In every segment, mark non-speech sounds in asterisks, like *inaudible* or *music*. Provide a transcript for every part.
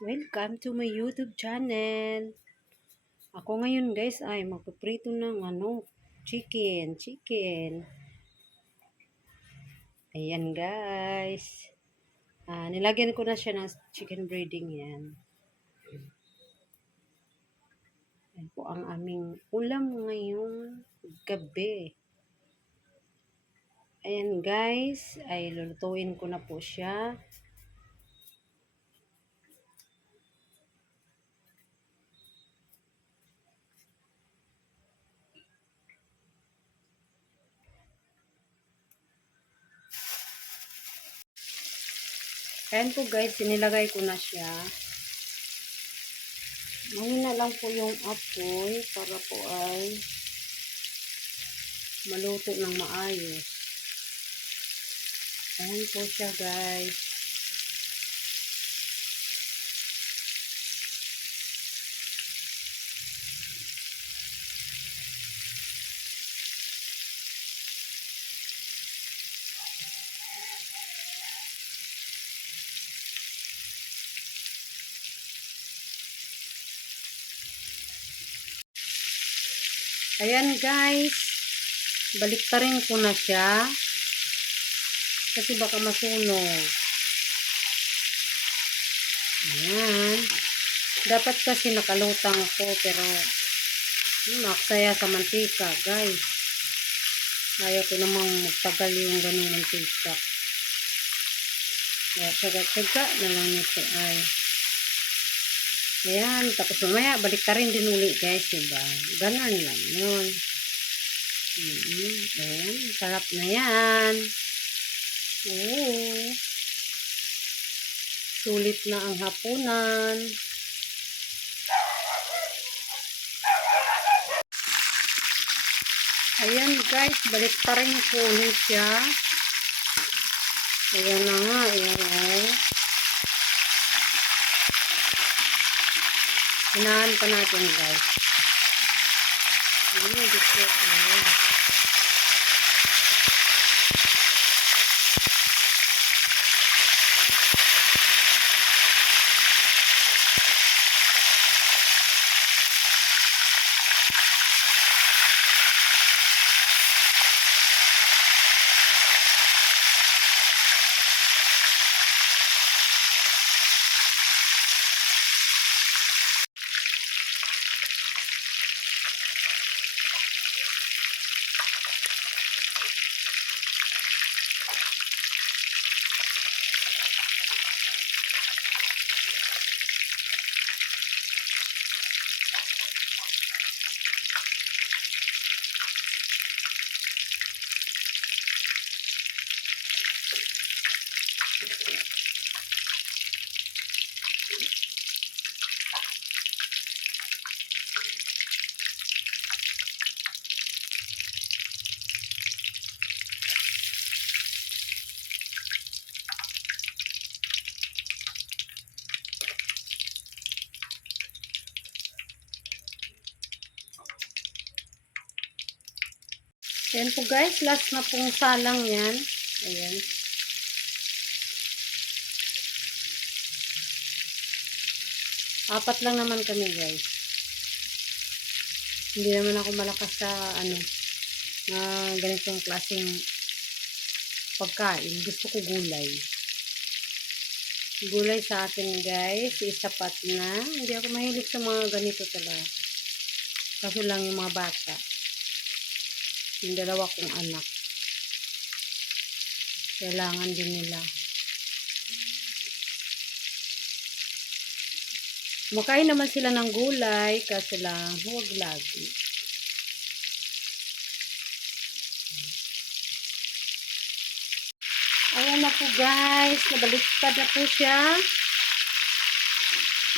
Welcome to my YouTube channel. Ako ngayon guys ay magpiprito ng ano, chicken, chicken. Ayan guys. Ah, nilagyan ko na siya ng chicken breading yan. Yan po ang aming ulam ngayong gabi. Ayan guys, ay lulutuin ko na po siya. Ayan po guys, sinilagay ko na siya. Mahina lang po yung apoy para po ay maluto ng maayos. Ayan po siya guys. Ayan guys. Baliktarin ko na siya. Kasi baka masunog. Ayan. Dapat kasi nakalutang ako pero hmm, naksaya sa mantika guys. Ayaw ko namang magtagal yung ganung mantika. Kaya tsaga-tsaga na lang nito ay. Ayan, tapos mamaya balik ka rin din uli guys, diba? Ganon lang yun. Mm. Ayan, sarap na yan. Oo. Sulit na ang hapunan. Ayan guys, balik pa rin ko ulit siya. Ayan na nga, ayan ay. Hinahan pa natin guys. Ayan, dito. Ayan. Ayan po guys, last na pong salang yan. Ayan. Apat lang naman kami guys. Hindi naman ako malakas sa ano, na ganitong klaseng pagkain. Gusto ko gulay. Gulay sa akin guys, isapat na. Hindi ako mahilig sa mga ganito talaga. Kaso lang yung mga bata yung dalawa kong anak. Kailangan din nila. Makain naman sila ng gulay kasi lang huwag lagi. Ayan na po guys. Nabaliktad na po siya.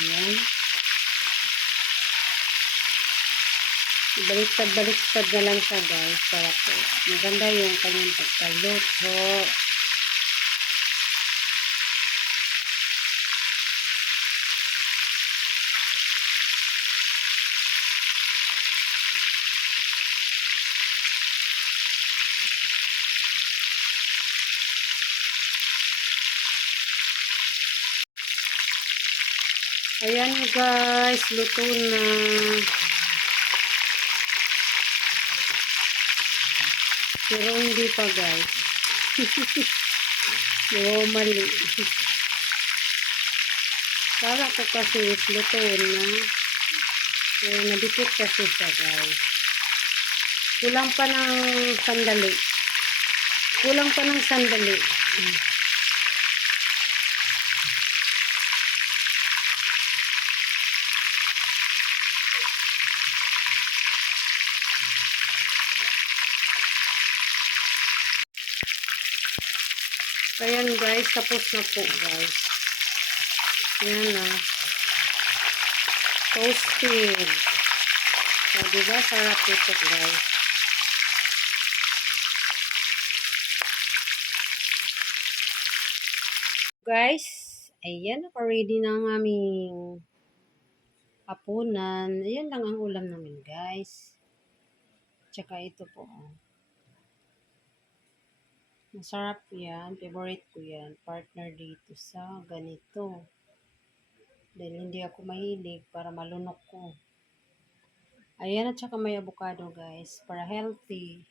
Ayan baliktad-baliktad na lang siya guys. Para po maganda yung kanyang pagkaluto. Ayan guys, luto na. Pero hindi pa guys. *laughs* Oo, mali. Kala ko kasi luto na. Pero nadikit kasi siya guys. Kulang pa ng sandali. Kulang pa ng sandali. Ayan guys, tapos na po guys. Ayan na. Toasted. O, diba? Sarap ito guys. Guys, ayan, naka-ready na ang aming hapunan. Ayan lang ang ulam namin guys. Tsaka ito po. oh. Masarap yan. Favorite ko yan. Partner dito sa ganito. Dahil hindi ako mahilig para malunok ko. Ayan at saka may avocado guys. Para healthy.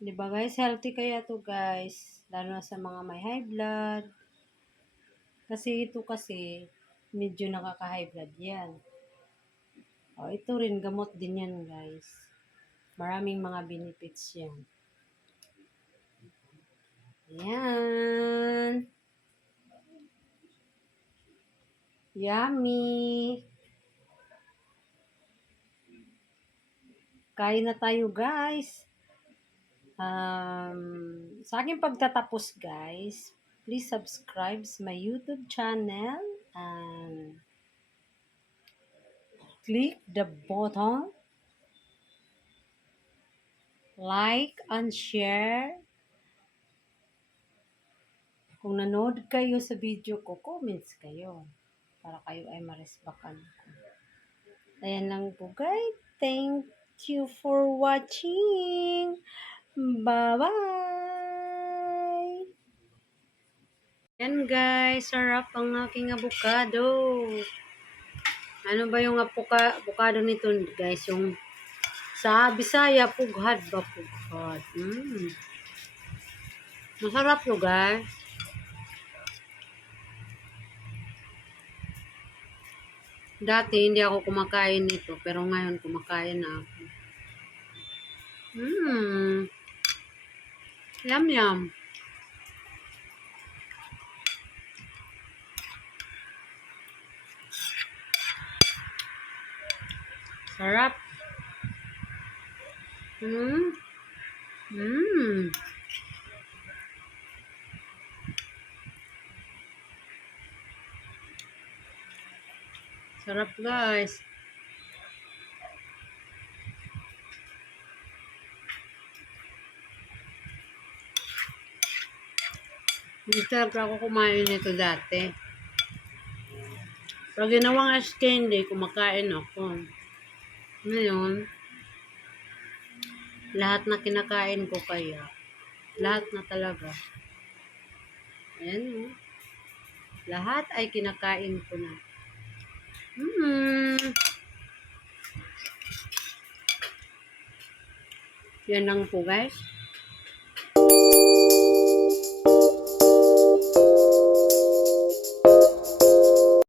Di ba guys? Healthy kaya to guys. Lalo na sa mga may high blood. Kasi ito kasi medyo nakaka-high blood yan. O, ito rin gamot din yan guys. Maraming mga benefits yan. Ayan. Yummy. Kain na tayo, guys. Um, sa aking pagtatapos, guys, please subscribe sa my YouTube channel and click the button like and share kung nanood kayo sa video ko, comments kayo. Para kayo ay maresbakan ko. Ayan lang po guys. Thank you for watching. Bye-bye! Ayan guys, sarap ang aking avocado. Ano ba yung apuka, avocado nito guys? Yung sa Bisaya, pughad ba pughad? Mm. Masarap to guys. Dati hindi ako kumakain nito, pero ngayon kumakain na ako. Mmm. Yum yum. Sarap. Mmm. Mmm. Sarap guys. Talaga ako kumain nito dati. Pag ginawang ice candy, kumakain ako. Ngayon, lahat na kinakain ko kaya. Lahat na talaga. Ayan o. Lahat ay kinakain ko na. Hmm. Yan lang po guys.